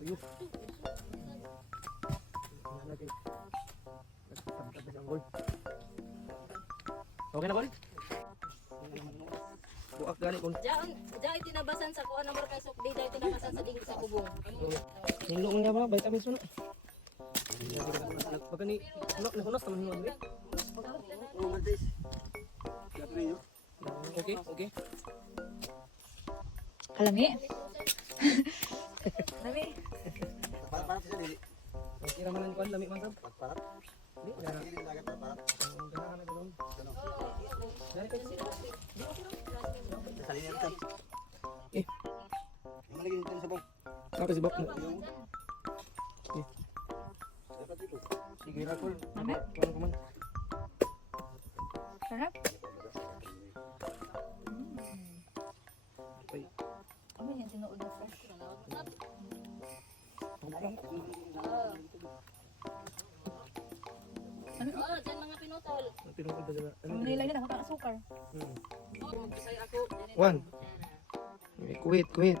Ayun. Lagi. Nagtabi ang gol. Okay na ba? Buak gani kung Diyan tinabasan sa kuha number kay sukdi, diyan tinabasan sa dingin sa kubong. nilo nga ba vitamins mo na. Pag ni hunas naman mo ni. Okay, okay. Kalami. Lami. Okay ra man kuan lami man sab. Di na. Ganahan na galon. Dari ka sila. Eh. Apa sih bab? Eh. Sige ra kul. Mami. Kuan kuman. Sarap. Ay. Ano yan tinuod na fresh? Oh, diyan mga pinutol. Pinukod ba sila? Ang nilagyan ako ng asukar. Oh, bisay ako. One. Kuwait, kuwait.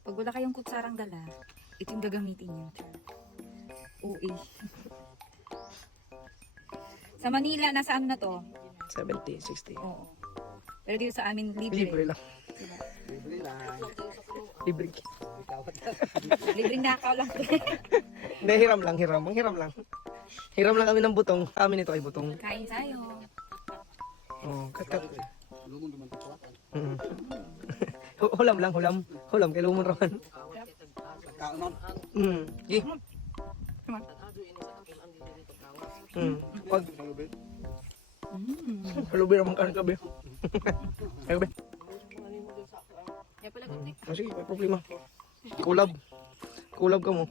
Pag wala kayong kutsarang dala, ito yung gagamitin nyo. Uy. Sa Manila, nasa ano na to? 70, 60. Oo. Pero dito sa amin, libre. Libre lang. Libre. Libreng nakaw lang. Hindi, hiram lang, hiram. Manghiram lang. Hiram lang kami ng butong. Amin ito ay butong. Kain tayo. Oh, kat. Hulam lang, hulam. Hulam, kay lumon raman. Gi. Pag. Halubi naman ka kabe. Kabe. Ya pala gutlik. Sige, may problema. Kulab. Kulab ka mo.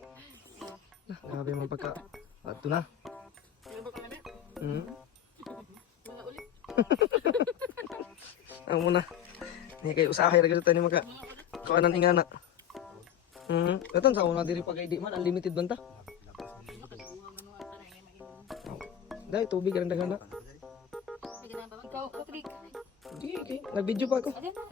Grabe man pagka. Ito na. Wala ulit. Ang muna. Ni kay usahay ra gyud tani maka. Kuanan ingana. Katan sa una diri pag di man unlimited banta. Dai tubig ra dagana. Ikaw, Patrick. Di, nag-video pa ako. Ayan na.